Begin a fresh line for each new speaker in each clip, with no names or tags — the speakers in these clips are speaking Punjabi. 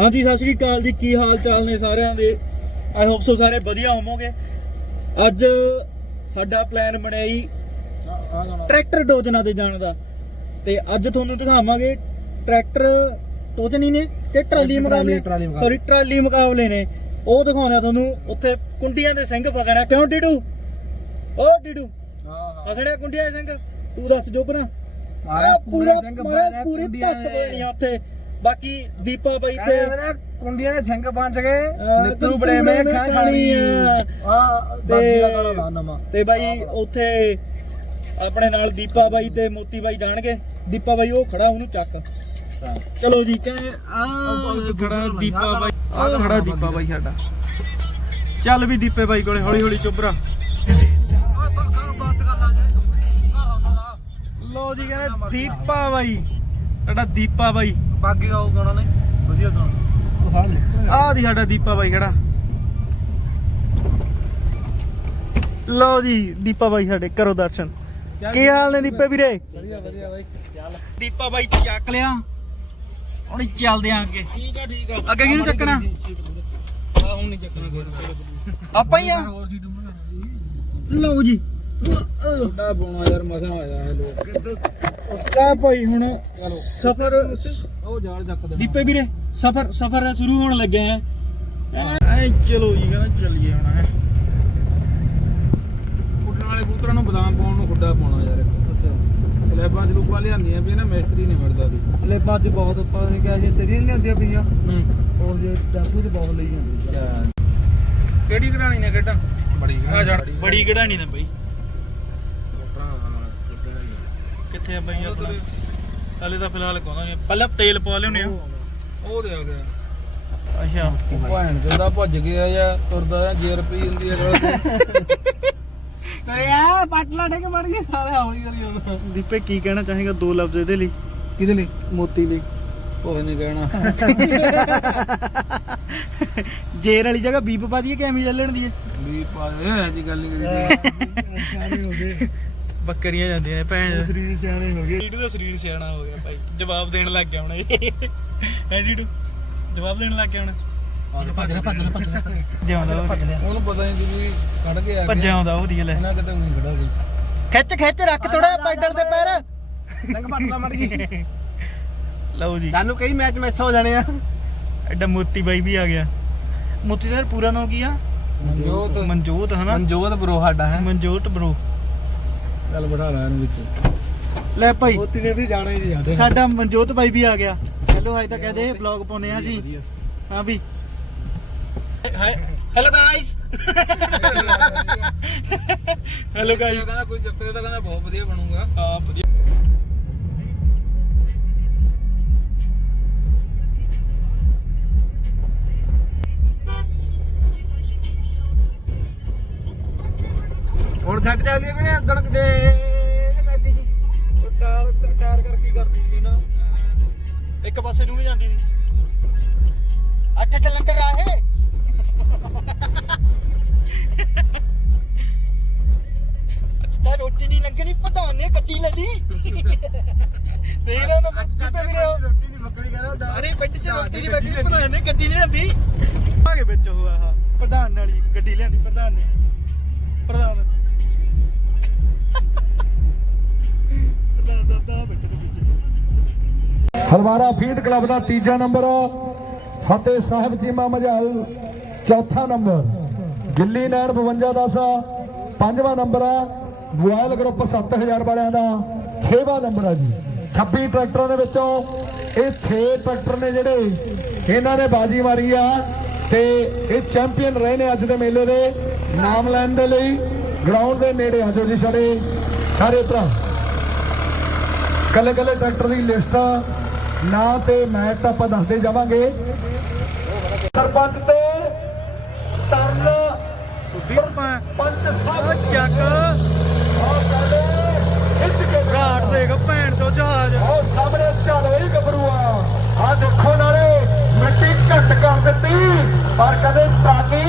ਹਾਂਜੀ ਸਤਿ ਸ਼੍ਰੀ ਅਕਾਲ ਜੀ। ਕੀ ਹਾਲ ਚਾਲ ਨੇ ਸਾਰਿਆਂ ਦੇ? ਆਈ ਹੋਪ ਸੋ ਸਾਰੇ ਵਧੀਆ ਹੋਵੋਗੇ। ਅੱਜ ਸਾਡਾ ਪਲਾਨ ਬਣਿਆ ਜੀ ਟਰੈਕਟਰ ਡੋਜਨਾ ਤੇ ਜਾਣ ਦਾ। ਤੇ ਅੱਜ ਤੁਹਾਨੂੰ ਦਿਖਾਵਾਂਗੇ ਟਰੈਕਟਰ ਟੋਜਨੀ ਨੇ ਤੇ ਟਰਾਲੀ ਮੁਕਾਬਲੇ। ਸੌਰੀ ਟਰਾਲੀ ਮੁਕਾਬਲੇ ਨੇ। ਉਹ ਦਿਖਾਉਂਦਾ ਤੁਹਾਨੂੰ। ਉੱਥੇ ਕੁੰਡੀਆਂ ਦੇ ਸਿੰਘ ਫਸਣਾ ਕਿਉਂ ਡਿਡੂ? ਓ ਡਿਡੂ। ਫਸਣਿਆ ਕੁੰਡੀਆਂ ਦੇ ਸਿੰਘ। ਤੂੰ ਦੱਸ ਜੋ ਬਣਾ ਆ ਪੂਰਾ ਪੂਰੀ ਧੱਕ ਦੇਣੀ ਆ ਉੱਥੇ। ਬਾਕੀ ਦੀਪਾ ਬਾਈ ਤੇ
ਕੁੰਡੀਆਂ ਦੇ ਸਿੰਘ ਪੰਚ ਗਏ ਨਿੱਤਰੂ ਬੜੇ ਮੈਂ ਖਾਂ ਖਾਣੀ।
ਆ। ਤੇ- ਬਾਈ ਉੱਥੇ ਆਪਣੇ ਨਾਲ ਦੀਪਾ ਬਾਈ ਤੇ ਮੋਤੀ ਬਾਈ ਜਾਣਗੇ। ਦੀਪਾ ਬਾਈ ਉਹ ਖੜਾ ਉਹਨੂੰ ਚੱਕ। ਚਲੋ ਜੀ ਕਹੇ ਆ ਖੜਾ ਦੀਪਾ ਬਾਈ। ਆ ਖੜਾ ਦੀਪਾ ਬਾਈ ਸਾਡਾ। ਚੱਲ ਵੀ ਦੀਪੇ ਬਾਈ ਕੋਲੇ ਹੌਲੀ ਹੌਲੀ ਚੁੱਪਰਾ ਲੋ ਜੀ ਕਹਿੰਦੇ ਦੀਪਾ ਬਾਈ। ਸਾਡਾ ਦੀਪਾ ਬਾਈ।
ਬਾਗੀ ਗਾਉ ਗਾਣਾ ਨੇ। ਵਧੀਆ ਗਾਣਾ
ਆਹ ਦੀ ਸਾਡਾ ਦੀਪਾ ਬਾਈ ਖੜਾ। ਲੋ ਜੀ ਦੀਪਾ ਬਾਈ ਸਾਡੇ ਕਰੋ ਦਰਸ਼ਨ। ਕੀ ਹਾਲ ਨੇ ਦੀਪੇ ਵੀਰੇ?
ਵਧੀਆ ਵਧੀਆ ਬਾਈ।
ਦੀਪਾ ਬਾਈ ਚੱਕ ਲਿਆ। ਹੁਣ ਚੱਲਦੇ ਆਂ ਅੱਗੇ।
ਠੀਕ ਆ ਠੀਕ ਆ।
ਅੱਗੇ ਕਿਹਨੂੰ ਚੱਕਣਾ?
ਆ ਹੁਣ ਨਹੀਂ ਚੱਕਣਾ ਫਿਰ
ਆਪਾਂ ਹੀ ਆ। ਲਓ ਜੀ।
ਛੋਟਾ ਬੋਣਾ ਯਾਰ ਮਜ਼ਾ ਆਇਆ ਇਹ ਲੋਕ
ਲੈ ਭਾਈ ਹੁਣ ਸਫਰ
ਉਹ ਜਾਲ ਚੱਕ ਦੇ
ਦੀਪੇ ਵੀਰੇ ਸਫਰ ਸਫਰ ਸ਼ੁਰੂ ਹੋਣ ਲੱਗਿਆ ਹੈ ਐ ਚਲੋ ਜੀ ਕਹਿੰਦਾ ਚੱਲੀਏ ਹੁਣ। ਹੈ
ਉੱਡਣ ਵਾਲੇ ਕਬੂਤਰਾਂ ਨੂੰ ਬਦਾਮ ਪਾਉਣ ਨੂੰ ਖੁੱਡਾ ਪਾਉਣਾ ਯਾਰ। ਸਲੈਬਾਂ ਚ ਲੂਪਾਂ ਲਿਆਂਦੀਆਂ ਵੀ ਨਾ ਮਿਸਤਰੀ ਨਹੀਂ ਮਿਲਦਾ ਵੀ
ਸਲੇਬਾਂ 'ਚ ਬਹੁਤ ਆਪਾਂ ਨੇ ਕਿਹਾ ਜੀ ਤੇਰੀਆਂ ਲਿਆਂਦੀਆਂ ਪਈਆਂ।
ਹੂੰ।
ਉਹ ਜੇ ਟੈਂਪੂ 'ਚ ਬਹੁਤ ਲਈ ਜਾਂਦੀ
ਕਿਹੜੀ ਕਢਾਣੀ ਨੇ ਕਿੱਡਾ ਬੜੀ ਆ
ਬੜੀ ਕਢਾਣੀ ਨੇ ਬਈ। ਕਿੱਥੇ ਆ ਬਈ ਆਪਣਾ? ਹਲੇ ਤਾਂ ਫਿਲਹਾਲ ਕੋਣਾ ਨਹੀਂ। ਪਹਿਲਾਂ ਤੇਲ ਪਵਾ ਲਿਆਉਣੇ ਆ
ਉਹ ਦੇ ਆ ਗਿਆ।
ਅੱਛਾ।
ਭੈਣ ਚੋਦਾ ਭੱਜ ਗਿਆ ਜਾਂ ਤੁਰਦਾ ਜਾਂ ਗੇਅਰ ਪਈ ਹੁੰਦੀ ਹੈ
ਤੇਰੇ ਆ ਪਟਲਾ ਡੇ ਕੇ ਮੜ ਗਈ
ਸਾਲੇ ਹੌਲੀ ਹੌਲੀ ਹੁੰਦਾ
ਦੀਪੇ ਕੀ ਕਹਿਣਾ ਚਾਹੇਗਾ ਦੋ ਲਫ਼ਜ਼ ਇਹਦੇ ਲਈ?
ਕਿਹਦੇ ਲਈ?
ਮੋਤੀ ਲਈ।
ਉਹ ਨਹੀਂ ਕਹਿਣਾ।
ਜੇਰ ਵਾਲੀ ਜਗ੍ਹਾ ਬੀਪ ਪਾ ਦਈਏ ਕਿ ਐਵੇਂ ਚੱਲਣ ਦੀ
ਵੀ ਪਾ ਦੇ ਐਜੀ ਗੱਲ ਨਹੀਂ ਕਰੀ
ਸਿਆਣੇ ਹੋ ਗਏ। ਬੱਕਰੀਆਂ ਜਾਂਦੀਆਂ ਨੇ ਭੈਣ। ਸਰੀਰ ਸਿਆਣੇ ਹੋ ਗਏ। ਡੀਡੂ ਦਾ ਸਰੀਰ ਸਿਆਣਾ ਹੋ ਗਿਆ ਭਾਈ। ਜਵਾਬ ਦੇਣ ਲੱਗ ਗਿਆ ਹੁਣ ਇਹ। ਹੈ ਡੀਡੂ ਜਵਾਬ ਦੇਣ ਲੱਗ ਗਿਆ ਹੁਣ।
ਭੱਜ ਲੈ ਭੱਜ ਲੈ ਭੱਜ ਲੈ।
ਜਿਉਂਦਾ ਉਹ
ਉਹਨੂੰ ਪਤਾ ਨਹੀਂ ਕਿ ਕੱਢ ਕੇ ਆ
ਭੱਜਿਆ
ਗਿਆ
ਆਉਂਦਾ ਉਹ ਰੀਅਲ ਹੈ
ਇਹਨਾਂ ਕਿਤੇ ਨਹੀਂ ਖੜਾ ਸੀ।
ਖਿੱਚ ਖਿੱਚ ਰੱਖ ਥੋੜਾ ਪੈਡਲ ਤੇ ਪੈਰ।
ਲੰਗ ਪਟਲਾ ਮੜ ਗਈ
ਲਓ ਜੀ।
ਤੁਹਾਨੂੰ ਕਈ ਮੈਚ ਮਿਸ ਹੋ ਜਾਣੇ ਆ।
ਐਡਾ ਮੋਤੀ ਬਾਈ ਵੀ ਆ ਗਿਆ। ਮੋਤੀ ਦਾ ਪੂਰਾ ਨਾਮ ਕੀ ਆ?
ਮਨਜੋਤ।
ਮਨਜੋਤ ਹਨਾ?
ਮਨਜੋਤ ਬਰੋ ਸਾਡਾ ਹੈ।
ਮਨਜੋਤ ਬ్రో
ਚੱਲ ਬਿਠਾ ਲੈ ਇਹਨੂੰ ਵਿੱਚ।
ਲੈ ਭਾਈ।
ਮੋਤੀ ਨੇ ਵੀ ਜਾਣਾ ਹੀ ਸੀ
ਸਾਡਾ ਮਨਜੋਤ ਬਾਈ ਵੀ ਆ ਗਿਆ। ਹੈਲੋ ਅੱਜ ਤਾਂ ਕਹਦੇ ਵਲੌਗ ਪਾਉਨੇ ਆ ਜੀ। ਹਾਂ ਵੀ। ਹੈਲੋ ਗਾਇਸ ਹੈਲੋ ਗਾਇਸ
ਕਹਿੰਦਾ ਕੋਈ ਚੱਕਰ ਤਾਂ ਕਹਿੰਦਾ ਬਹੁਤ ਵਧੀਆ ਬਣੂਗਾ।
ਹਾਂ ਵਧੀਆ। ਅੱਠ ਚੱਲਣ ਤੇ ਰਾਹੇ ਤਾਂ ਰੋਟੀ ਨਹੀਂ ਲੰਘਣੀ ਪ੍ਰਧਾਨ ਨੇ ਕੱਟੀ ਲੈਦੀ। ਦੇਖ ਰਹੇ ਹੋ ਚੁੱਪੇ ਵੀਰੇ।
ਰੋਟੀ ਦੀ ਮੱਕੜੀ ਕਰਾ
ਅਰੇ ਪਿੰਡ ਚ ਰੋਟੀ ਨਹੀਂ ਬੈਠੀ ਪ੍ਰਧਾਨ ਨੇ ਗੱਡੀ ਲਿਆਂਦੀ ਆਗੇ ਵਿੱਚ ਉਹ ਆਹ ਪ੍ਰਧਾਨ ਵਾਲੀ ਗੱਡੀ ਲਿਆਂਦੀ ਪ੍ਰਧਾਨ ਨੇ। ਪ੍ਰਧਾਨ।
ਹਲਵਾਰਾ ਕਲੱਬ ਦਾ ਤੀਜਾ ਨੰਬਰ। ਫਤਿਹ ਸਾਹਿਬ ਚੀਮਾ ਮਝਾਲ, ਚੌਥਾ ਨੰਬਰ। ਗਿੱਲੀ ਨੈਣ 52 10 ਪੰਜਵਾਂ ਨੰਬਰ ਆ, ਮੋਬਾਈਲ ਗਰੁੱਪ 7000 ਵਾਲਿਆਂ ਦਾ, ਛੇਵਾਂ ਨੰਬਰ ਆ ਜੀ। 26 ਟਰੈਕਟਰਾਂ ਦੇ ਵਿੱਚੋਂ ਇਹ 6 ਟਰੈਕਟਰ ਨੇ ਜਿਹੜੇ ਇਹਨਾਂ ਨੇ ਬਾਜੀ ਮਾਰੀ ਆ ਤੇ ਇਹ ਚੈਂਪੀਅਨ ਰਹੇ ਨੇ ਅੱਜ ਦੇ ਮੇਲੇ ਦੇ। ਨਾਮ ਲੈਣ ਦੇ ਲਈ ਗਰਾਊਂਡ ਦੇ ਨੇੜੇ ਆਜੋ ਜੀ ਸਾਡੇ ਸਾਰੇ ਭਰਾ। ਕੱਲੇ ਕੱਲੇ ਟਰੈਕਟਰ ਦੀ ਲਿਸਟ ਨਾਂ ਤੇ ਮੈਚ ਆਪਾਂ ਦੱਸਦੇ ਜਾਵਾਂਗੇ। ਸਰਪੰਚ ਤੇ ਤਰਲ ਪੰਚ ਸਾਹਿਬ
ਚੱਕ।
ਆਹ ਕਹਿੰਦੇ ਖਿੱਚ ਕੇ
ਘਾਟ ਦੇਖ ਭੈਣ ਤੋਂ ਜਹਾਜ਼।
ਉਹ ਸਾਹਮਣੇ ਚੱਲ ਰਹੀ ਗੱਭਰੂਆ। ਆ ਦੇਖੋ ਨਾਲੇ ਮਿੱਟੀ ਘੱਟ ਕਰ ਦਿੱਤੀ ਪਰ ਕਦੇ ਟਾਕੀ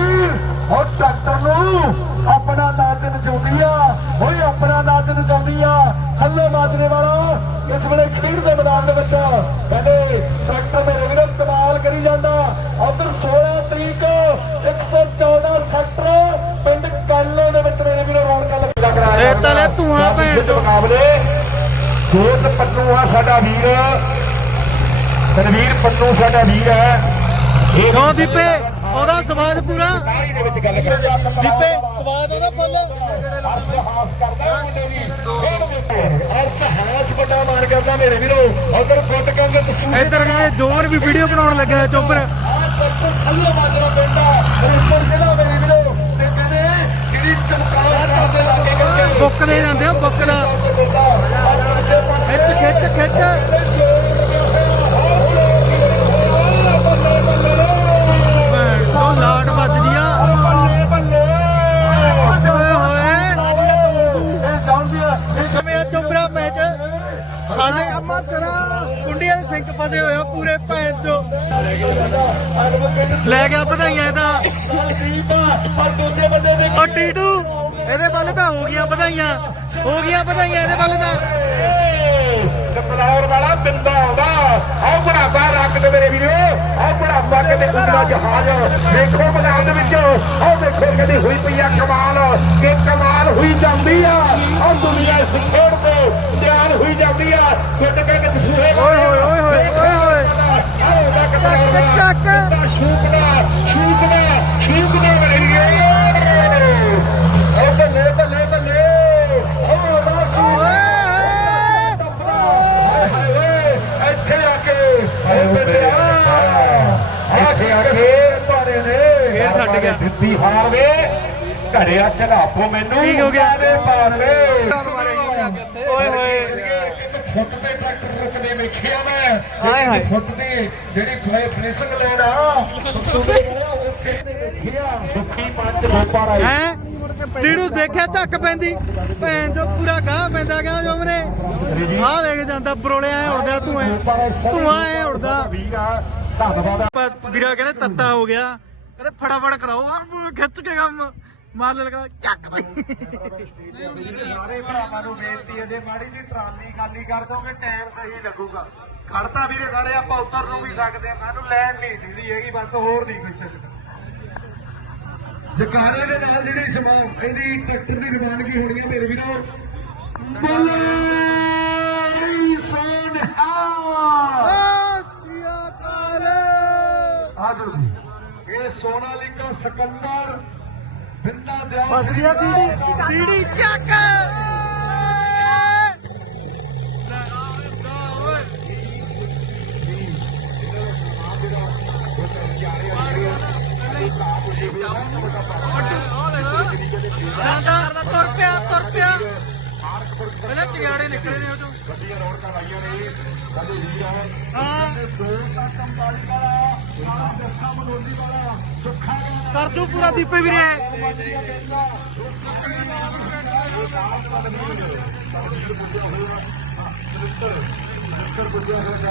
ਉਹ ਟਰੈਕਟਰ ਨੂੰ ਆਪਣਾ ਨਾਚ ਨਚਾਉਂਦੀ ਆ। ਓਏ ਆਪਣਾ ਨਾਚ ਨਚਾਉਂਦੀ ਆ। ਸੱਲੇ ਮਾਜਰੇ ਵਾਲਾ ਇਸ ਵੇਲੇ ਖੀਰ ਦੇ ਮੈਦਾਨ ਦੇ ਵਿੱਚ। ਕਹਿੰਦੇ ਟਰੈਕਟਰ ਮੁਕਾਬਲੇ ਜੋਤ ਪੰਨੂ ਆ ਸਾਡਾ ਵੀਰ। ਤਨਵੀਰ ਪੰਨੂ ਸਾਡਾ ਵੀਰ ਹੈ। ਇਹ
ਕਿਉਂ ਦੀਪੇ? ਉਹਦਾ ਸਵਾਦ ਪੂਰਾ? ਦੀਪੇ ਸਵਾਦ ਉਹਦਾ ਫੁੱਲ
ਹਾਸ ਕਰਦਾ ਮੁੰਡੇ ਵੀ ਅਰਸ ਹਾਸ ਵੱਡਾ ਮਾਰ ਕਰਦਾ ਮੇਰੇ ਵੀਰੋ। ਉਧਰ ਫੁੱਟ ਕਹਿੰਦੇ ਤਸੂਰ
ਇੱਧਰ ਕਹਿੰਦੇ ਜੋਰ ਵੀ ਵੀਡੀਓ ਬਣਾਉਣ ਲੱਗਾ ਚੋਬਰ
ਥੱਲੇ ਮਾਜਰਾ ਪਿੰਡਾ ਉੱਪਰ ਜਿਹੜਾ ਮੇਰੇ ਵੀਰੋ ਤੇ ਕਹਿੰਦੇ ਜਿਹੜੀ ਚਮਕਾਰ ਸਾਹਿਬ ਦੇ ਲਾਗੇ ਕਰਕੇ
ਬੁੱਕ ਦੇ ਜਾਂਦੇ ਆ ਬੁੱਕ ਦਾ ਖਿੱਚ ਖਿੱਚ ਖਿੱਚ। ਭੈਣ ਤੋਂ ਲਾਟ ਵੱਜਦੀ ਆ। ਓਏ ਹੋਏ। ਕਿਵੇਂ ਆ ਚੋਬਰਾ ਮੈਚ ਸਾਰੇ ਕੰਮਾਂ ਚਰਾ ਕੁੰਡੀਆਂ ਦੇ ਸਿੰਕ ਫਸੇ ਹੋਏ ਆ ਪੂਰੇ ਭੈਣ ਚੋ ਲੈ ਗਿਆ ਵਧਾਈਆਂ ਇਹ ਤਾਂ ਓ ਟੀਟੂ। ਇਹਦੇ ਵੱਲ ਤਾਂ ਹੋ ਗਈਆਂ ਵਧਾਈਆਂ ਹੋ ਗਈਆਂ ਵਧਾਈਆਂ ਇਹਦੇ ਵੱਲ ਤਾਂ।
ਕਪਲੌਰ ਵਾਲਾ ਬਿੰਦਾ ਆਉਂਦਾ। ਆਹ ਬੜਾਪਾ ਰੱਖ ਦੇ ਮੇਰੇ ਵੀਰੋ। ਆਹ ਬੜਾਪਾ ਕਿਤੇ ਉਗੜਾ ਜਹਾਜ਼। ਦੇਖੋ ਮੈਦਾਨ ਦੇ ਵਿੱਚ। ਆਹ ਦੇਖੋ ਕਦੀ ਹੋਈ ਪਈ ਆ ਕਮਾਲ। ਕਿ ਕਮਾਲ ਹੋਈ ਜਾਂਦੀ ਆ। ਆਹ ਦੁਨੀਆ ਇਸ ਖੇਡ ਤੇ ਤਿਆਰ ਹੋਈ ਜਾਂਦੀ ਆ। ਫਿੱਟ ਕੇ ਕਿ ਦਸੂਹੇ
ਓਏ ਹੋਏ ਓਏ ਹੋਏ ਓਏ ਹੋਏ
ਕਪਲੌਰ
ਚੱਕ
ਸ਼ੂਕਦਾ ਸ਼ੂਕਦਾ ਸ਼ੂਕਦਾ ਮੇਰੇ ਵੀਰੋ ਉਹ ਬੱਲੇ ਬੱਲੇ ਬੱਲੇ ਉਹ ਉਹਦਾ ਸ਼ੂਕ ਹਾਏ ਓਏ ਇੱਥੇ ਆ ਕੇ ਹਾਏ ਬੱਲਿਆ ਇੱਥੇ ਆ ਕੇ ਪਾਰੇ ਨੇ
ਫੇਰ ਛੱਡ ਗਿਆ।
ਦਿੱਤੀ ਹਾਰ ਵੇ ਘੜਿਆ ਚਲਾਪੋ ਮੈਨੂੰ
ਕੀ ਹੋ ਗਿਆ?
ਮਾਰੇ ਮਾਰ। ਵੇ
ਓਏ ਹੋਏ।
ਫੁੱਟ ਤੇ ਟਰੈਕਟਰ ਰੁਕਦੇ ਵੇਖਿਆ ਮੈਂ।
ਹਾਏ ਹਾਏ।
ਫੁੱਟ ਦੀ ਜਿਹੜੀ ਖੋਏ ਫਿਨਿਸ਼ਿੰਗ ਲੈਣਾ ਸੁਖੀ ਵੇਖਿਆ ਸੁਖੀ ਪੰਜ ਲੋਪਾਰ ਆਈ।
ਹੈ? ਟੀੜੂ ਦੇਖਿਆ ਧੱਕ ਪੈਂਦੀ। ਭੈਣ ਜੋ ਪੂਰਾ ਗਾਹ ਪੈਂਦਾ ਗਾ ਜੋਮਨੇ। ਆਹ ਦੇਖ ਜਾਂਦਾ ਬਰੋਲੇ ਐ ਉੜਦਾ ਤੂੰ ਐ ਤੂੰ ਐ ਉੜਦਾ।
ਵੀਰ ਆ ਧੰਨਵਾਦ।
ਪ- ਵੀਰਾ ਕਹਿੰਦੇ ਤੱਤਾ ਹੋ ਗਿਆ। ਕਹਿੰਦੇ ਫਟਾਫਟ ਕਰਾਓ। ਖਿੱਚ ਕੇ ਕੰਮ। ਮਾਰ ਲਗਾ ਚੱਕ ਦੇ
ਸਾਰੇ ਭਰਾਵਾਂ ਨੂੰ ਬੇਨਤੀ ਹੈ ਜੇ ਮਾੜੀ ਜੀ ਟਰਾਲੀ ਖਾਲੀ ਕਰ ਦੋਗੇ ਟਾਈਮ ਸਹੀ ਲੱਗੂਗਾ ਖੜਤਾ ਵੀਰੇ ਸਾਰੇ ਆਪਾਂ ਉਤਰ ਨੂੰ ਵੀ ਸਕਦੇ ਆ ਸਾਨੂੰ ਲੈਣ ਨਹੀਂ ਦਿੰਦੀ ਹੈਗੀ ਬਸ ਹੋਰ ਨਹੀਂ ਕੁਛ ਜਕਾਰੇ ਦੇ ਨਾਲ ਜਿਹੜੀ ਸਮਾਨ ਇਹਦੀ ਟਰੈਕਟਰ ਦੀ ਰਵਾਨਗੀ ਹੋਣੀ ਹੈ ਮੇਰੇ ਵੀਰੋ? ਬੋਲੇ ਸੋਨ ਆਜੋ ਜੀ। ਇਹ ਸੋਨਾਲੀਕਾ ਸਕੰਦਰ ਬਿੰਦਾ ਦਿਆਲ
ਫਸਦੀਆ ਸੀੜੀ ਸੀੜੀ ਚੱਕ। ਤੁਰ ਪਿਆ ਤੁਰ ਪਿਆ। ਪਹਿਲਾਂ ਚਿਆੜੇ ਨਿਕਲੇ ਨੇ ਉਹ ਤੋਂ
ਗੱਡੀਆਂ ਰੌਣਕਾਂ ਲਾਈਆਂ ਨੇ। ਕਦੇ ਵੀਰ ਹੈ।
ਹਾਂ
ਸੋਨਾ ਕੰਪਾਲੀ ਵਾਲਾ ਆਹ ਜੱਸਾ ਮਨੋਲੀ ਵਾਲਾ।
ਕਰ ਦੂ ਪੂਰਾ ਦੀਪੇ ਵੀਰੇ।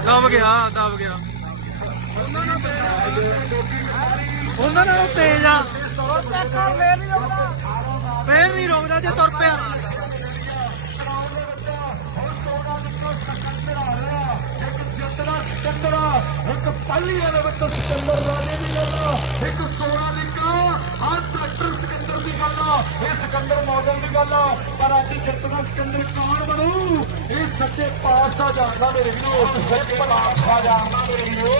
ਦਬ ਗਿਆ ਦਬ ਗਿਆ। ਉਹਨਾਂ ਨਾਲ ਤੇਜ਼ ਆ। ਫੇਰ ਨਹੀਂ ਰੁਕਦਾ ਜੇ ਤੁਰ ਪਿਆ।
ਇੱਕ ਪੱਲੀਆਂ ਦੇ ਵਿੱਚ ਸਿਕੰਦਰ ਰਾਜੇ ਦੀ ਗੱਲ ਇੱਕ ਸੋਨਾ ਲਿਕਾ ਆਹ ਡਾਕਟਰ ਸਿਕੰਦਰ ਦੀ ਗੱਲ ਇਹ ਸਿਕੰਦਰ ਮੌਗਲ ਦੀ ਗੱਲ ਪਰ ਅੱਜ ਜਿੱਤਣਾ ਸਿਕੰਦਰ ਕੌਣ ਬਣੂ? ਇਹ ਸੱਚੇ ਪਾਤਸ਼ਾਹ ਜਾਣਦਾ ਮੇਰੇ ਵੀਰੋ। ਸੱਚੇ ਪਾਤਸ਼ਾਹ ਜਾਣਦਾ ਮੇਰੇ ਵੀਰੋ।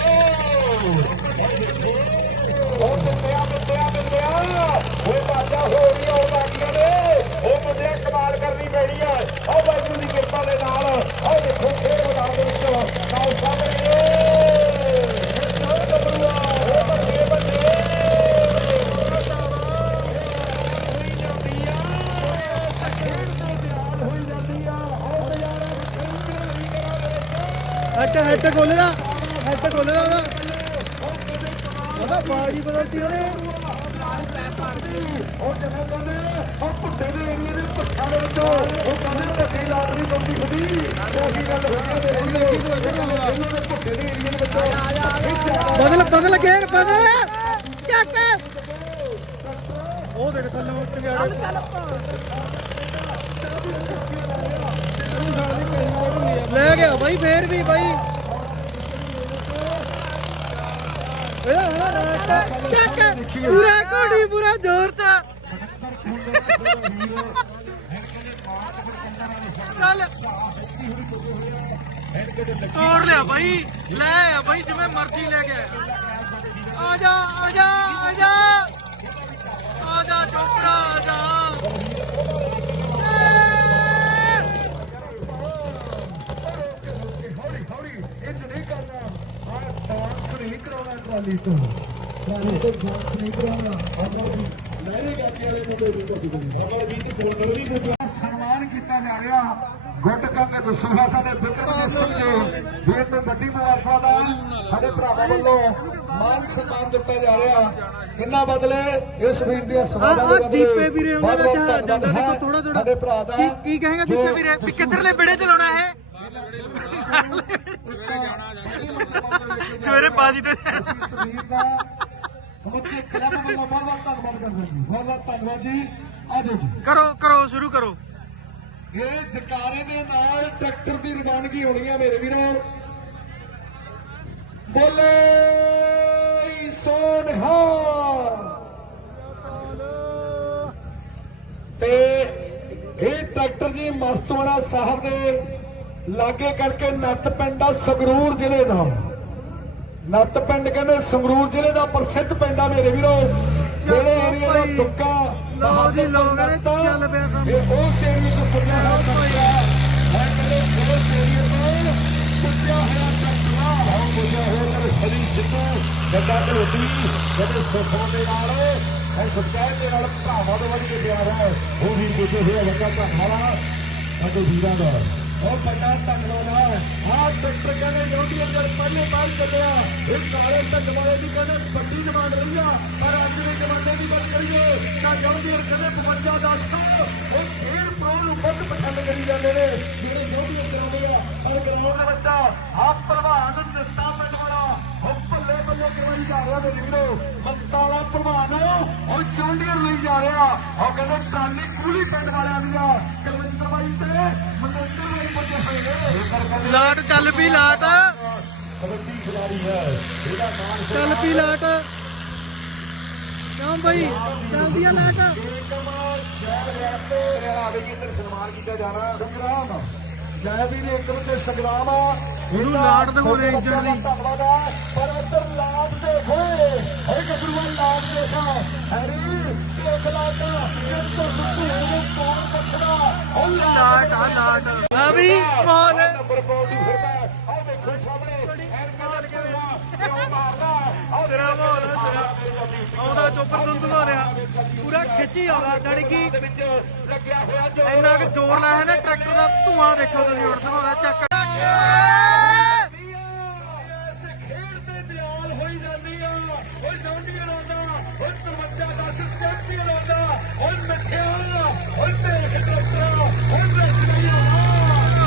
ਉਹ ਬੰਦਿਆ ਬੰਦਿਆ ਬੰਦਿਆ। ਉਹ ਬਾਜਾ ਹੋ ਰਹੀ ਆ ਉਹ ਬਾਜੀਆਂ ਨੇ। ਉਹ ਬੰਦਿਆ ਕਮਾਲ ਕਰਨੀ ਪੈਣੀ ਆ। ਉਹ ਵਾਹਿਗੁਰੂ ਦੀ ਕਿਰਪਾ ਦੇ ਨਾਲ। ਆਹ ਦੇਖੋ ਖੇਡ ਮੈਦਾਨ ਦੇ ਵਿੱਚ ਨਾਲ ਸਾਹਮਣੇ ਉਹ ਗੱਭਰੂਆ, ਉਹ ਬੰਦੇ ਬੰਦੇ ਹੋਈ ਜਾਂਦੀ ਆ ਖੇਡ ਤੇ ਧਿਆਨ ਹੋਈ ਜਾਂਦੀ ਆ ਉਹ ਨਜ਼ਾਰਾ
ਉਹਦਾ। ਉਹਦਾ ਬਾਜੀ ਬਦਲਤੀ ਉਹਨੇ?
ਉਹ ਜਦੋਂ ਕਹਿੰਦੇ ਉਹ ਭੁੱਟੇ ਦੇ ਏਰੀਏ ਦੇ ਭੱਠਾ ਦੇ ਵਿੱਚੋਂ ਉਹ ਕਹਿੰਦੇ ਧੱਕੇ ਲਾਟਰੀ ਬੰਦੀ ਖੁਦੀ ਉਹੀ ਗੱਲ ਹੋ ਗਈ ਤੇ ਇਹਨਾਂ ਦੇ ਭੁੱਟੇ ਦੇ ਏਰੀਏ ਦੇ ਵਿੱਚੋਂ।
ਬਦਲ ਬਦਲ ਗੇਰ ਬਦਲ। ਚੱਕ। ਉਹ ਦੇਖ ਥੱਲੇ ਉੱਠ ਗਿਆ। ਲੈ ਗਿਆ ਬਾਈ ਫੇਰ ਵੀ ਬਾਈ। ਚੱਕ ਪੂਰਾ ਘੋੜੀ ਪੂਰਾ ਜ਼ੋਰ ਤੇ ਤੋੜ ਲਿਆ ਬਾਈ ਲੈ ਆ ਬਾਈ ਜਿਵੇਂ ਮਰਜ਼ੀ ਲੈ ਕੇ ਆ ਜਾ ਆ ਜਾ ਆ ਜਾ ਆ ਜਾ ਜਾ
ਨਹੀਂ ਨਹੀਂ ਕਰਾਉਣਾ ਟਰਾਲੀ ਤੋਂ ਟਰਾਲੀ ਤੋਂ ਡਾਂਸ ਨਹੀਂ ਕਰਾਉਣਾ ਲਹਿਰੇ ਗਾਤੀ ਵਾਲੇ ਮੁੰਡੇ ਨੂੰ ਸਨਮਾਨ ਕੀਤਾ ਜਾ ਰਿਹਾ। ਗੁੱਟ ਕੰਗ ਦਸੂਗਾ ਸਾਡੇ ਬਿਕਰਮਜੀਤ ਸਿੰਘ ਜੀ ਵੀਰ ਨੂੰ ਵੱਡੀ ਮੁਬਾਰਕਾਂ ਦਾ ਸਾਡੇ ਭਰਾਵਾਂ ਵੱਲੋਂ ਮਾਨ ਸਨਮਾਨ ਦਿੱਤਾ ਜਾ ਰਿਹਾ। ਕਿੰਨਾ ਬਦਲੇ ਇਸ ਵੀਰ ਦੀਆਂ ਸਵਾਲਾਂ ਦੇ ਬਦਲੇ।
ਦੀਪੇ ਵੀਰੇ ਉਹਨਾਂ ਦਾ ਜਾਂਦਾ ਦੇਖੋ
ਹੈ
ਥੋੜਾ ਥੋੜਾ
ਸਾਡੇ ਭਰਾ ਦਾ।
ਕੀ ਕਹੇਗਾ
ਜੋ
ਦੀਪੇ ਵੀਰੇ? ਵੀ ਕਿੱਧਰਲੇ ਬੇੜੇ ਚਲਾਉਣਾ ਇਹ? ਸਵੇਰੇ ਬਾਜੀ ਤੇ
ਅਸੀਂ ਸਮੀਰ ਦਾ ਸਮੁੱਚੇ ਕਲੱਬ ਵੱਲੋਂ ਬਹੁਤ ਬਹੁਤ ਧੰਨਵਾਦ ਕਰਦੇ ਜੀ। ਬਹੁਤ ਬਹੁਤ ਧੰਨਵਾਦ ਜੀ। ਆਜੋ ਜੀ।
ਕਰੋ ਕਰੋ ਸ਼ੁਰੂ ਕਰੋ।
ਇਹ ਜਕਾਰੇ ਦੇ ਨਾਲ ਟਰੈਕਟਰ ਦੀ ਰਵਾਨਗੀ ਹੋਣੀ ਆ ਮੇਰੇ ਵੀਰੋ। ਬੋਲੇ ਸੋਨਹਾ ਤੇ ਇਹ ਟਰੈਕਟਰ ਜੀ ਮਸਤਵਾੜਾ ਸਾਹਿਬ ਦੇ ਲਾਗੇ ਕਰਕੇ ਨੱਤ ਪਿੰਡ ਆ ਸੰਗਰੂਰ ਜ਼ਿਲ੍ਹੇ ਦਾ। ਨੱਤ ਪਿੰਡ ਕਹਿੰਦੇ ਸੰਗਰੂਰ ਜ਼ਿਲ੍ਹੇ ਦਾ ਪ੍ਰਸਿੱਧ ਪਿੰਡ ਆ ਮੇਰੇ ਵੀਰੋ। ਜਿਹੜੇ ਏਰੀਆ ਦਾ ਤੁੱਕਾ
ਵੀਰੇ,
ਨੱਤ। ਇਹ ਉਸ ਏਰੀਆ ਤੋਂ ਪੁੱਜਿਆ ਹੋਇਆ ਟਰੱਕਾ ਮੈਂ ਕਹਿੰਦੇ ਉਸ ਏਰੀਆ ਤੋਂ ਪੁੱਜਿਆ ਹੋਇਆ ਟਰੱਕਾ ਹਾਂ ਪੁੱਜਿਆ ਹੋਇਆ ਮੇਰੇ ਸਰੀ ਸਿੱਧੂ ਜੱਗਾ ਤੇ ਰੋਟੀ ਜਿਹੜੇ ਸੁਖਾਂ ਦੇ ਨਾਲ। ਹੈ ਸਤਿਕਾਰ ਦੇ ਨਾਲ ਭਰਾਵਾਂ ਦੇ ਕੇ ਪਿਆਰ ਹੈ। ਉਹ ਵੀ ਪੁੱਜੇ ਹੋਇਆ ਵੱਡਾ ਧੰਨਵਾਦ ਸਾਡੇ ਵੀਰਾਂ ਦਾ। ਉਹ ਵੱਡਾ ਧੰਨਵਾਦ ਆਹ ਟਰੈਕਟਰ ਕਹਿੰਦੇ ਯੋਗੀ ਅੰਦਰ ਪਹਿਲੇ ਬਾਰ ਚੱਲਿਆ ਇਹ ਕਾਲੇ ਢੱਕ ਵਾਲੇ ਦੀ ਕਹਿੰਦੇ ਵੱਡੀ ਡਿਮਾਂਡ ਰਹੀ ਆ। ਪਰ ਅੱਜ ਦੇ ਜਮਾਨੇ ਦੀ ਗੱਲ ਕਰੀਏ, ਤਾਂ ਯੋਗੀ ਕਹਿੰਦੇ 52 ਦਾ ਸਾਲ ਉਹ ਖੇਡ ਪ੍ਰੋ ਨੂੰ ਬਹੁਤ ਪਸੰਦ ਕਰੀ ਜਾਂਦੇ ਨੇ। ਜਿਹੜੇ ਯੋਗੀ ਕਰਾਉਂਦੇ ਆ, ਪਰ ਗਰਾਊਂਡ ਦੇ ਬੱਚਾ ਆਪ ਪ੍ਰਭਾਨ ਦਿੱਤਾ ਪਿੰਡ ਕਰਵਾਈ ਜਾ ਰਿਹਾ ਮੇਰੇ ਵੀਰੋ। ਮੰਤਾਲਾ ਪ੍ਰਭਾਨ ਉਹ ਚੌਂਡੀਆਂ ਲਈ ਜਾ ਰਿਹਾ। ਉਹ ਕਹਿੰਦੇ ਟਰਾਲੀ ਕੂਲੀ ਪਿੰਡ ਵਾਲਿਆਂ ਦੀ ਆ। ਕੁਲਵਿੰਦਰ ਬਾਈ ਤੇ ਮਨਿੰਦਰ ਬਾਈ ਪੁੱਜੇ ਹੋਏ ਨੇ।
ਲਾਟ ਚੱਲ ਪਈ ਲਾਟ।
ਕਬੱਡੀ ਖਿਡਾਰੀ ਹੈ। ਇਹਦਾ ਨਾਮ
ਚੱਲ ਪਈ ਲਾਟ। ਕਿਉਂ ਬਈ? ਚੱਲਦੀ ਆ ਲਾਟ।
ਸਨਮਾਨ ਕੀਤਾ ਜਾਣਾ। ਸੰਗਰਾਮ। ਜੈ ਵੀ ਨੇ ਇੱਕ ਤੇ ਸੰਗਰਾਮ ਆ।
ਦਿਖਾਉਣੇ ਇੰਜਣ ਦੀ।
ਧੰਨਵਾਦ ਆ ਪਰ ਉੱਧਰ ਲਾਟ ਦੇ ਹੋਏ ਹਰੇ ਗੱਭਰੂਆਂ ਲਾਟ ਦੇਖਾ। ਹਰੀ ਇੱਕ ਲਾਟ ਇੱਕ ਤੋਂ ਸੁੱਤੂ ਹੋ ਕੋਣ ਪੱਛੜਾ ਉਹ
ਲਾਟ ਆ ਲਾਟ। ਆ ਵੀ
ਨੰਬਰ ਬੋਲਦੀ ਫਿਰਦਾ ਆਹ ਦੇਖੋ ਸਾਹਮਣੇ ਐਨਕਾਂ ਲੱਗਿਆ ਕਿਉਂ ਮਾਰਦਾ ਆਹ
ਤੇਰਾ ਮਾਹੌਲ ਆ, ਤੇਰਾ। ਆਉਂਦਾ ਚੋਪਰ ਤੋਂ ਦਿਖਾ ਰਿਹਾ ਪੂਰਾ ਖਿੱਚੀ
ਦੇ ਹੋਇਆ ਜੋ
ਇੰਨਾ ਕੁ ਜ਼ੋਰ ਲਾਇਆ ਨਾ ਟਰੈਕਟਰ ਦਾ ਧੂਆਂ ਦੇਖੋ ਤੁਸੀਂ ਹੁਣ ਦਿਖਾਉਂਦਾ ਚੱਕ
ਇਸ ਖੇਡ ਤੇ ਦਿਆਲ ਹੋਈ ਜਾਂਦੀ ਆ ਓਏ ਜੌਂਡੀਆਂ ਆਉਂਦਾ ਓਏ ਤਮੱਚਾ ਦਾ ਚੈਂਪੀਅਨ ਆਉਂਦਾ ਓਏ ਮਿੱਠਿਆ ਓਏ ਦੇਖ ਡਾਕਟਰ ਓਏ ਦੇਖ ਨਹੀਂ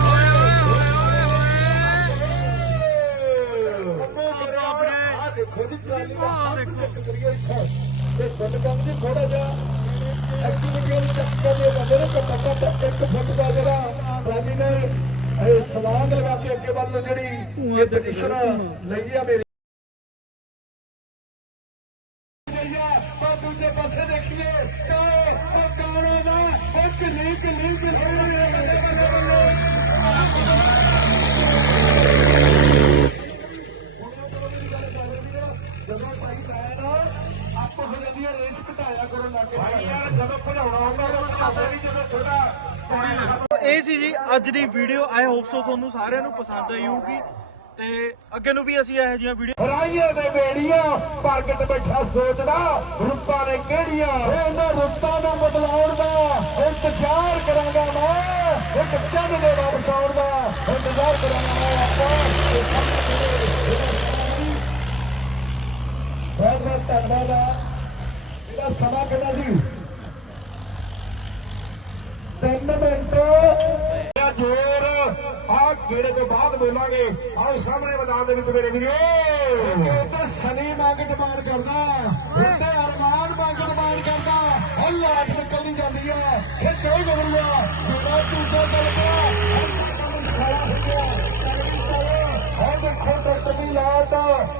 ਓਏ ਓਏ ਓਏ ਓਏ
ਆਪਣੇ ਆ ਦੇਖੋ ਜੀ ਟਰਾਲੀ ਦਾ
ਆਹ
ਸਭ
ਦੇਖੋ।
ਚੈੱਕ ਕਰੀਏ ਇੱਥੇ ਤੇ ਬੰਦ ਕੰਮ ਜੀ ਥੋੜਾ ਜਿਹਾ ਐਕਟੀਵਿਟੀ ਨੂੰ ਚੈੱਕ ਕਰਦੇ ਜਾਂਦੇ ਨੇ ਘੱਟੋ ਘੱਟ ਇੱਕ ਫੁੱਟ ਦਾ ਜਿਹੜਾ ਟਰਾਲੀ ਨੇ ਇਹ ਸਲਾਂਗ ਲਗਾ ਕੇ ਅੱਗੇ ਵੱਲ ਜਿਹੜੀ ਇਹ ਪੋਜੀਸ਼ਨ ਲਈ ਆ ਮੇਰੀ। ਆਪੋ ਹੋ ਜਾਂਦੀ ਹੈ ਰੇਸ ਘਟਾਇਆ ਕਰੋ ਨਾ ਕਿ। ਭਾਈ ਯਾਰ ਜਦੋਂ ਭਜਾਉਣਾ ਹੁੰਦਾ ਤਾਂ ਘਟਾਉਂਦੇ ਵੀ ਜਦੋਂ ਥੋੜਾ
ਇਹ ਸੀ ਜੀ ਅੱਜ ਦੀ ਵੀਡੀਓ ਆਈ ਹੋਪ ਸੋ ਤੁਹਾਨੂੰ ਸਾਰਿਆਂ ਨੂੰ ਪਸੰਦ ਆਈ ਹੋਊਗੀ। ਤੇ ਅੱਗੇ ਨੂੰ ਵੀ ਅਸੀਂ ਇਹੋ ਜਿਹੀਆਂ ਵੀਡੀਓ
ਰਾਈਏ ਦੇ ਬੇੜੀਆਂ ਪ੍ਰਗਟ ਬੈਠਾ ਸੋਚਦਾ ਰੁੱਤਾਂ ਨੇ ਕਿਹੜੀਆਂ? ਇਹਨਾਂ ਰੁੱਤਾਂ ਨੂੰ ਬਦਲਾਉਣ ਦਾ ਇੰਤਜ਼ਾਰ ਕਰਾਂਗਾ ਮੈਂ। ਇੱਕ ਚੰਨ ਦੇ ਵਾਪਸ ਆਉਣ ਦਾ ਇੰਤਜ਼ਾਰ ਕਰਾਂਗਾ ਮੈਂ। ਆਪਾਂ ਬਹੁਤ ਬਹੁਤ ਧੰਨਵਾਦ ਸਮਾਂ ਕਿੰਨਾ ਸੀ? 3 ਮਿੰਟ। ਇਹ ਜ਼ੋਰ। ਆ ਗੇੜੇ ਤੋਂ ਬਾਅਦ ਬੋਲਾਂਗੇ। ਆਓ ਸਾਹਮਣੇ ਮੈਦਾਨ ਦੇ ਵਿੱਚ ਮੇਰੇ ਵੀਰੋ। ਇੱਥੇ ਸਨੀ ਮੰਗ ਡਿਮਾਂਡ ਕਰਦਾ। ਇੱਥੇ ਅਰਮਾਨ ਮੰਗ ਡਿਮਾਂਡ ਕਰਦਾ। ਉਹ ਲਾਟ ਨਿਕਲਦੀ ਜਾਂਦੀ ਆ ਖਿੱਚੋ ਗਵਰੂਆ ਬਿਨਾ ਦੂਜਾ ਗੱਲ ਹਾਂ ਦੇਖੋ ਟਰੈਕਟਰ ਦੀ ਲਾਟ,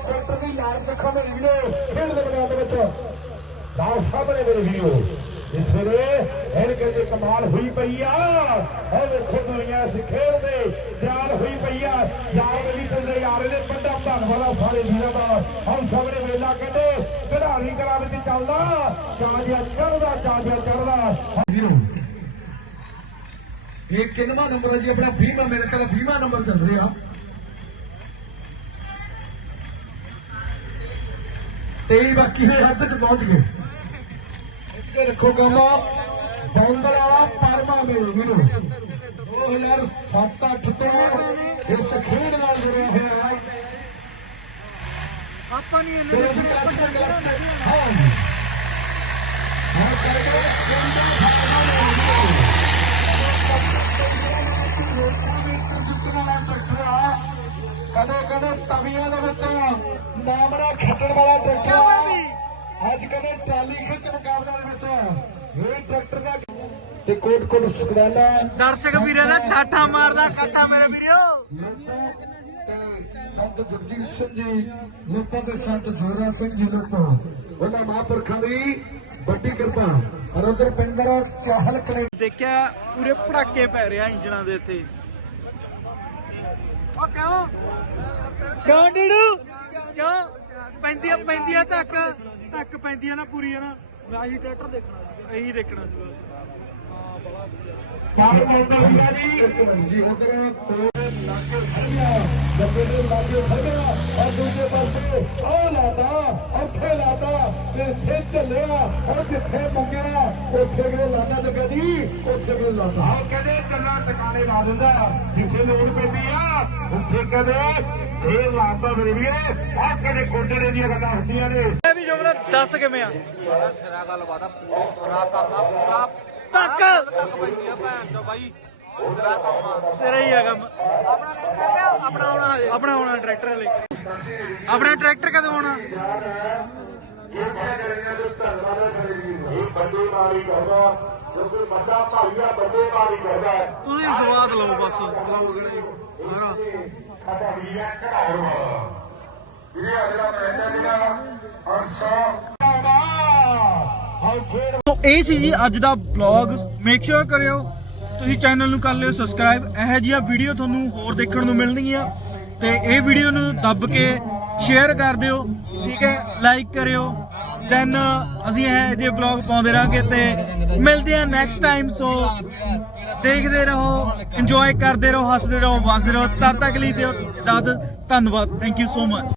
ਟਰੈਕਟਰ ਦੀ ਲਾਟ ਦੇਖੋ ਮੇਰੇ ਵੀਰੋ, ਖੇਡ ਦੇ ਮੈਦਾਨ ਦੇ ਵਿੱਚ। ਲਾਓ ਸਾਹਮਣੇ ਮੇਰੇ ਵੀਰੋ, ਇਸ ਵੇਲੇ
ਇਹ ਕਹਿੰਦੇ ਕਮਾਲ ਹੋਈ ਪਈ ਆ। ਇਹ ਵੇਖੋ ਦੁਨੀਆ ਇਸ ਖੇਡ ਦੇ ਦਿਆਲ ਹੋਈ ਪਈ ਆ। ਯਾਰ ਮਿਲੀ ਚੱਲਦੇ ਯਾਰ ਇਹਦੇ ਵੱਡਾ ਧੰਨਵਾਦ ਆ ਸਾਰੇ ਵੀਰਾਂ ਦਾ। ਹਮ ਸਾਹਮਣੇ ਵੇਲਾ ਕਹਿੰਦੇ ਖਿਡਾਰੀ ਕਲਾ ਵਿੱਚ ਚੱਲਦਾ। ਜਾਜਿਆ ਚੜਦਾ ਜਾਜਿਆ ਚੜਦਾ
ਵੀਰੋ, ਇਹ ਕਿੰਨਵਾਂ ਨੰਬਰ ਹੈ ਜੀ? ਆਪਣਾ 20ਵਾਂ ਮੇਰੇ ਖਿਆਲ 20ਵਾਂ ਨੰਬਰ ਚੱਲ ਰਿਹਾ। ਤੇ ਬਾਕੀ ਹੱਦ ਚ ਪਹੁੰਚ ਗਏ। ਖਿੱਚ ਕੇ ਰੱਖੋ ਕੰਮ। ਦੌਂਦਲ ਵਾਲਾ ਪਰਮਾ ਮੇਰੇ ਵੀਰੋ 2007-8 ਤੋਂ ਇਸ ਖੇਡ ਨਾਲ ਜੁੜਿਆ ਹੋਇਆ ਹੈ।
ਆਪਾਂ ਨਹੀਂ
ਤੇ ਉਸ ਦੇ ਅੱਜ ਤੱਕ ਅੱਜ ਤੱਕ ਹਾਂ ਹਾਂ ਕਰਕੇ ਕਹਿੰਦਾ ਫਾਰਮਾ ਮੇਰੇ ਕਦੇ ਕਦੇ ਤਵੀਆਂ ਦੇ ਵਿੱਚ ਨਾਮੜਾ ਖੱਟਣ ਵਾਲਾ ਟਰੈਕਟਰ। ਅੱਜ ਕਦੇ ਟਰਾਲੀ ਖਿੱਚ ਮੁਕਾਬਲਾ ਦੇ ਵਿੱਚ। ਇਹ ਟਰੈਕਟਰ ਦਾ ਤੇ ਕੋਟ ਕੋਟ ਸੁਖਦਾਨਾ
ਦਰਸ਼ਕ ਵੀਰੇ ਦਾ ਠਾਠਾ ਮਾਰਦਾ ਕੱਟਾ ਮੇਰੇ ਵੀਰੋ।
ਸੰਤ ਜਗਜੀਤ ਸਿੰਘ ਜੀ ਲੋਕਾਂ ਦੇ ਸੰਤ ਜੋਰਾ ਸਿੰਘ ਜੀ ਲੋਕੋ। ਉਹਨਾਂ ਮਹਾਂਪੁਰਖਾਂ ਦੀ ਵੱਡੀ ਕਿਰਪਾ। ਔਰ ਉਧਰ ਪਿੰਦਰ ਚਾਹਲ ਕਨੇ
ਦੇਖਿਆ ਪੂਰੇ ਪੜਾਕੇ ਪੈ ਰਿਹਾ ਇੰਜਣਾਂ ਦੇ ਇੱਥੇ। ਉਹ ਕਿਉਂ? ਕਿਉਂ ਡਿੜੂ ਕਿਉਂ? ਪੈਂਦੀਆਂ ਪੈਂਦੀਆਂ ਤੱਕ। ਤੱਕ ਪੈਂਦੀਆਂ ਨਾ ਪੂਰੀਆਂ ਨਾ। ਮੈਂ ਹੀ ਟਰੈਕਟਰ ਦੇਖਣਾ ਸੀ। ਇਹੀ ਦੇਖਣਾ ਸੀ ਬਸ।
ਜੀ
ਜੀ ਉਧਰ ਲਾਗੇ ਖੜਿਆ ਜੱਗੇ ਦੇ ਲਾਗੇ ਖੜਿਆ ਔਰ ਦੂਜੇ ਪਾਸੇ ਉਹ ਲਾਤਾ ਉੱਥੇ ਲਾਤਾ। ਤੇ ਇੱਥੇ ਚੱਲਿਆ ਉਹ ਜਿੱਥੇ ਮੰਗਿਆ ਉੱਥੇ ਕਿਹੜੇ ਲਾਤਾ ਜੱਗਾ ਜੀ ਉੱਥੇ ਕਿਹੜੇ ਲਾਤਾ
ਆਹ ਕਹਿੰਦੇ ਚੱਲਾ ਟਿਕਾਣੇ ਲਾ ਦਿੰਦਾ। ਜਿੱਥੇ ਲੋੜ ਪੈਂਦੀ ਆ ਉੱਥੇ ਕਦੇ ਇਹ ਲਾਤਾ ਮੇਰੇ ਵੀਰੇ। ਆਹ ਕਦੇ ਕੋਟੜੇ ਦੀਆਂ ਗੱਲਾਂ ਹੁੰਦੀਆਂ ਨੇ।
ਇਹ ਵੀ ਜਮਰਾ ਦੱਸ ਕਿਵੇਂ ਆ?
ਬੜਾ ਸਿਰਾ ਗੱਲਬਾਤ ਆ ਪੂਰੀ ਸਰਾ ਕੰਮ ਆ ਪੂਰਾ
ਤੱਕ
ਤੱਕ ਪੈਂਦੀ ਆ ਭੈਣ ਚੋ ਬਾਈ। ਸਿਰਾ ਕੰਮ ਆ।
ਤੇਰਾ ਹੀ ਆ ਕੰਮ।
ਆਪਣਾ ਗਿਆ ਆਪਣਾ ਆਉਣਾ ਹਜੇ।
ਆਪਣਾ ਆਉਣਾ ਟਰੈਕਟਰ ਹਲੇ। ਆਪਣਾ ਟਰੈਕਟਰ ਕਦੋਂ ਆਉਣਾ?
ਇਹ ਬੰਦੇ ਮਾਰੀ ਕਰਦਾ ਜੋ ਕੋਈ ਵੱਡਾ ਭਾਈ ਆ ਬੰਦੇ ਮਾਰੀ ਕਰਦਾ।
ਤੁਸੀਂ ਸਵਾਦ ਲਓ ਬਸ। ਸਾਰਾ
ਸਾਡਾ ਵੀਰ ਹੈ। ਵਾਲਾ ਵੀਰੇ ਅੱਜ ਦਾ ਜਿਹੜਾ 800 ਦਾ
ਇਹ ਸੀ ਜੀ ਅੱਜ ਦਾ ਵਲੌਗ ਮੇਕ ਸ਼ੋਰ ਕਰਿਓ। ਤੁਸੀਂ ਚੈਨਲ ਨੂੰ ਕਰ ਲਿਓ ਸਬਸਕ੍ਰਾਈਬ ਇਹੋ ਜਿਹੀਆਂ ਵੀਡੀਓ ਤੁਹਾਨੂੰ ਹੋਰ ਦੇਖਣ ਨੂੰ ਮਿਲਣਗੀਆਂ। ਤੇ ਇਹ ਵੀਡੀਓ ਨੂੰ ਦੱਬ ਕੇ ਸ਼ੇਅਰ ਕਰ ਦਿਓ। ਠੀਕ ਹੈ? ਲਾਈਕ ਕਰਿਓ। ਦੈਨ uh, ਅਸੀਂ ਇਹ ਜਿਹੇ ਵਲੌਗ ਪਾਉਂਦੇ ਰਹਾਂਗੇ ਤੇ ਮਿਲਦੇ ਆ ਨੈਕਸਟ ਟਾਈਮ ਸੋ ਦੇਖਦੇ ਰਹੋ ਇੰਜੋਏ ਕਰਦੇ ਰਹੋ, ਹੱਸਦੇ ਰਹੋ, ਵੱਸਦੇ ਰਹੋ। ਤਦ ਤੱਕ ਲਈ ਦਿਓ ਇਜਾਜ਼ਤ। ਧੰਨਵਾਦ। Thank you so much